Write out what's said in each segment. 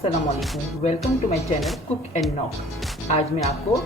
अस्सलाम वालेकुम, welcome to my channel cook and knock. आज मैं आपको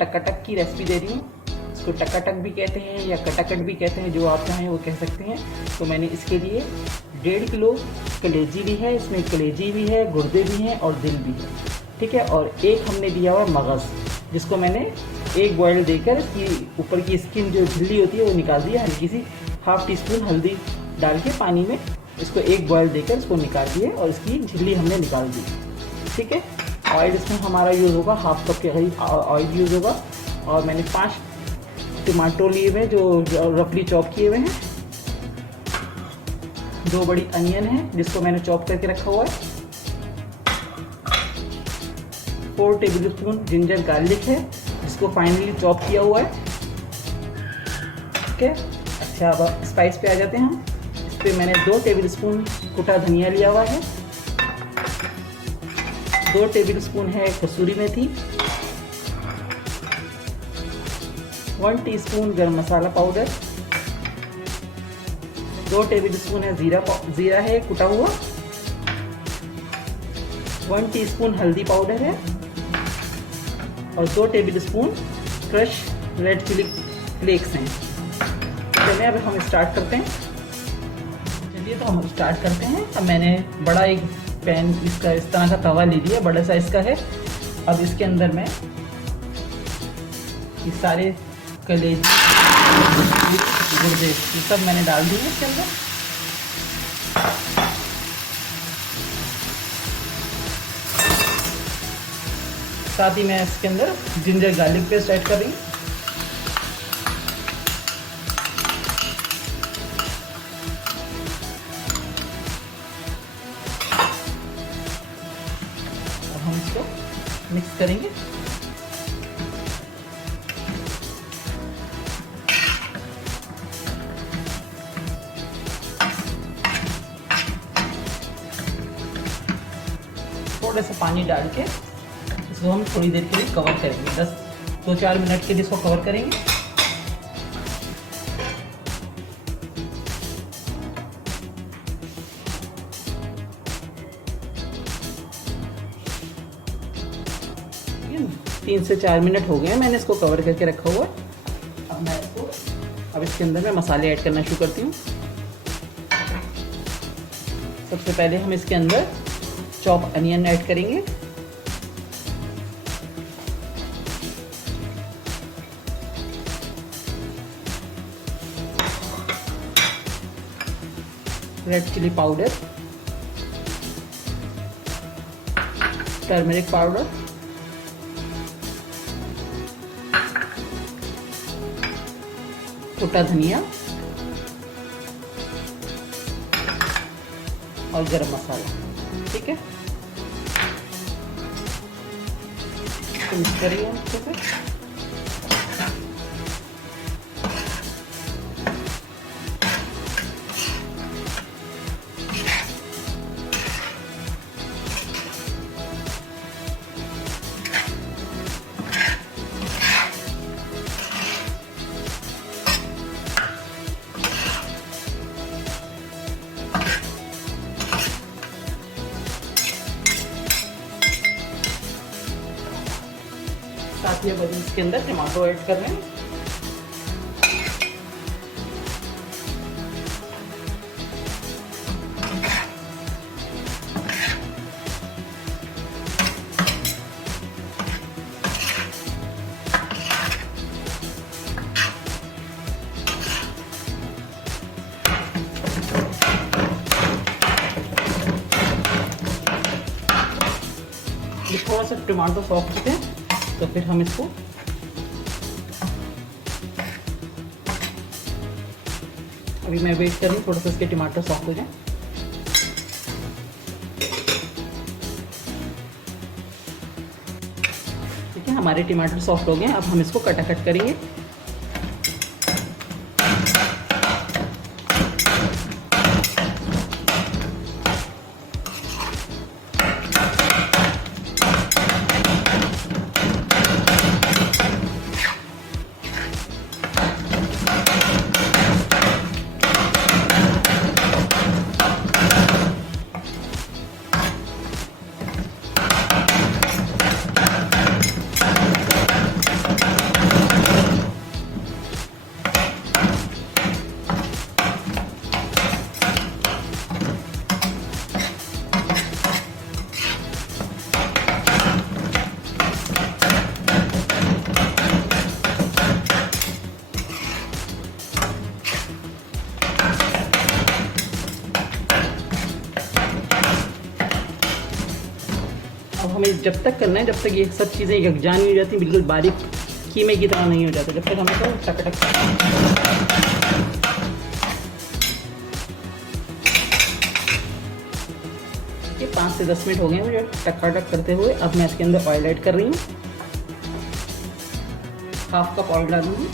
टकाटक की रेसिपी दे रही हूँ। इसको टकाटक भी कहते हैं या कटाकट भी कहते हैं, जो आप चाहें वो कह सकते हैं। तो मैंने इसके लिए 1.5 किलो कलेजी ली है। इसमें कलेजी भी है, गुर्दे भी हैं और दिल भी है, ठीक है। और एक हमने दिया हुआ मगज़, जिसको मैंने एक बॉयल देकर इसकी ऊपर की स्किन जो झिल्ली होती है वो निकाल दी है। हल्की सी ½ टीस्पून हल्दी डाल के पानी में इसको एक बॉयल देकर इसको निकाल दिए और इसकी झिल्ली हमने निकाल दी, ठीक है। ऑयल इसमें हमारा यूज़ होगा, ½ कप के करीब ऑयल यूज़ होगा। और मैंने 5 टमाटो लिए हुए जो रफली चॉप किए हुए हैं। 2 बड़ी अनियन है जिसको मैंने चॉप करके रखा हुआ है। 4 टेबलस्पून जिंजर गार्लिक है जिसको फाइनली चॉप किया हुआ है, ठीक है। अच्छा, अब स्पाइस पे आ जाते हैं हम। इस पर मैंने 2 टेबलस्पून कुटा धनिया लिया हुआ है, 2 टेबलस्पून है कसूरी मेथी, 1 टीस्पून गरम मसाला पाउडर, 2 टेबलस्पून है ज़ीरा है कुटा हुआ, 1 टीस्पून हल्दी पाउडर है और 2 tablespoon crush red chilli flakes हैं। चलिए अब हम स्टार्ट करते हैं। तो हम स्टार्ट करते हैं। अब मैंने बड़ा एक पैन, इसका इस तरह का तवा ले लिया, बड़े साइज का है। अब इसके अंदर मैं ये सारे कलेजी गुर्दे ये सब मैंने डाल दिए इसके अंदर। साथ ही मैं इसके अंदर जिंजर गार्लिक पेस्ट ऐड कर रही हूँ। हम इसको मिक्स करेंगे। थोड़ा सा पानी डाल के इसको हम थोड़ी देर के लिए कवर करेंगे। 2-4 मिनट के लिए इसको कवर करेंगे। तीन से 4 मिनट हो गए हैं, मैंने इसको कवर करके रखा हुआ है। अब इसके अंदर मैं मसाले ऐड करना शुरू करती हूँ। सबसे पहले हम इसके अंदर चॉप अनियन ऐड करेंगे। Red chilli powder, turmeric powder, कुटा धनिया और गरम मसाला, ठीक है। तो मिक्स करिए अच्छे से। साथ ही अब इसके अंदर टमाटो ऐड कर रहे हैं। थोड़ा सा टमाटो सॉफ्ट होते हैं तो फिर हम इसको अभी मैं वेट कर रही हूँ, थोड़ा सा इसके टमाटर सॉफ्ट हो जाए। ठीक है, हमारे टमाटर सॉफ्ट हो गए। अब हम इसको कटाकट करेंगे। जब तक करना है जब तक ये सब चीज़ें यकजान नहीं हो जाती, बिल्कुल बारीक कीमे की तरह नहीं हो जाता, जब तक हमें तो टक-टक करना है। ये 5 से 10 मिनट हो गए मुझे टक-टक करते हुए। अब मैं इसके अंदर ऑयल ऐड कर रही हूँ, हाफ कप ऑयल डालूंगी।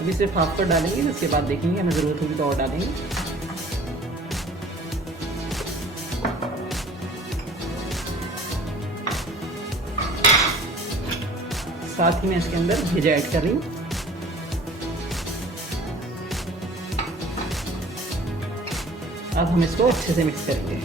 अभी सिर्फ हाफ कप डालेंगे, उसके बाद देखेंगे हमें ज़रूरत होगी तो और डालेंगे। साथ ही मैं इसके अंदर भेजा ऐड कर रही हूँ। अब हम इसको अच्छे से मिक्स करेंगे।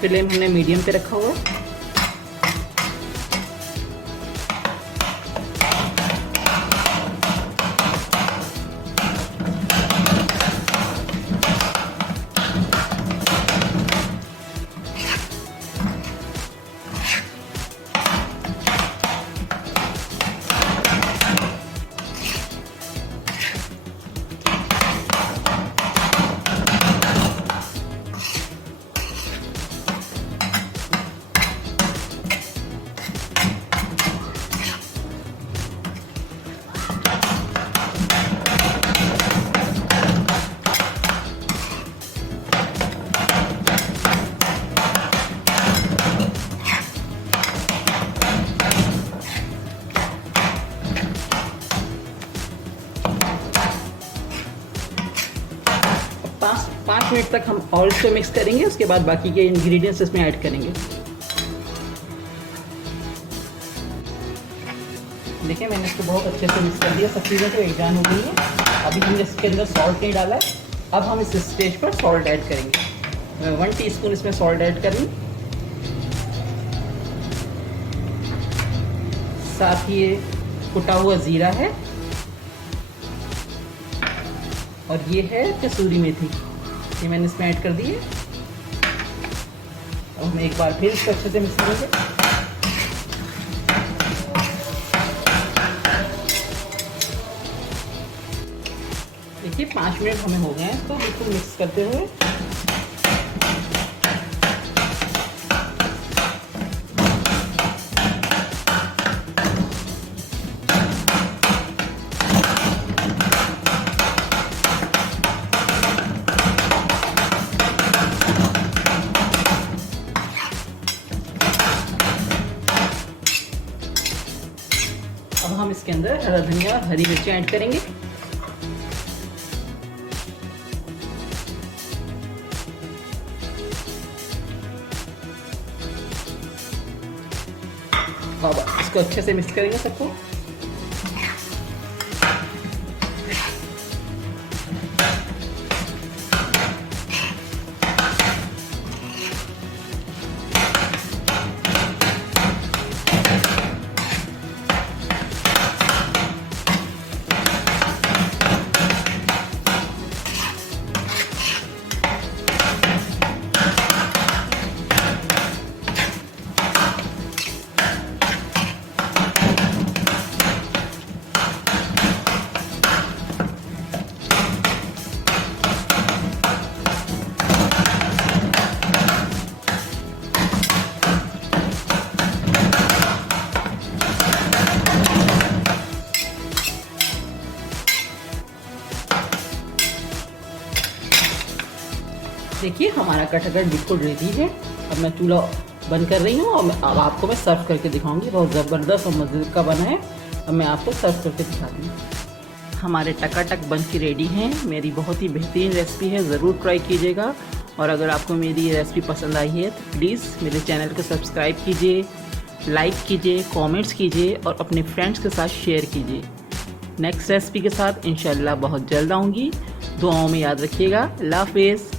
फ्लेम हमने मीडियम पे रखा हुआ है। पाँच मिनट तक हम और इसको मिक्स करेंगे, उसके बाद बाकी के इंग्रेडिएंट्स इसमें ऐड करेंगे। देखिए मैंने इसको बहुत अच्छे से मिक्स कर दिया, सब चीज़ें तो एकजान हो गई है। अभी हमने इसके अंदर सॉल्ट नहीं डाला है, अब हम इस स्टेज पर सॉल्ट ऐड करेंगे। मैं 1 टीस्पून इसमें सॉल्ट ऐड कर रही, साथ ही ये कुटा हुआ ज़ीरा है और ये है कसूरी मेथी, ये मैंने इसमें ऐड कर दी है। और हम एक बार फिर इसको अच्छे से मिक्स करेंगे। देखिए 5 मिनट हमें हो गए हैं इसको बिल्कुल मिक्स करते हुए। अब हम इसके अंदर हरा धनिया और हरी मिर्ची ऐड करेंगे। अब इसको अच्छे से मिक्स करेंगे सबको। देखिए हमारा कटहल बिल्कुल रेडी है। अब मैं चूल्हा बंद कर रही हूँ और अब आपको मैं सर्व करके दिखाऊंगी। बहुत ज़बरदस्त और मज़े का बना है। अब मैं आपको सर्व करके दिखाती हूँ। हमारे टकाटक बन के रेडी हैं। मेरी बहुत ही बेहतरीन रेसिपी है, ज़रूर ट्राई कीजिएगा। और अगर आपको मेरी ये रेसिपी पसंद आई है तो प्लीज़ मेरे चैनल को सब्सक्राइब कीजिए, लाइक कीजिए, कमेंट्स कीजिए और अपने फ्रेंड्स के साथ शेयर कीजिए। नेक्स्ट रेसिपी के साथ इंशाल्लाह बहुत जल्द आऊँगी। दुआओं में याद रखिएगा। अल्लाह हाफ़िज़।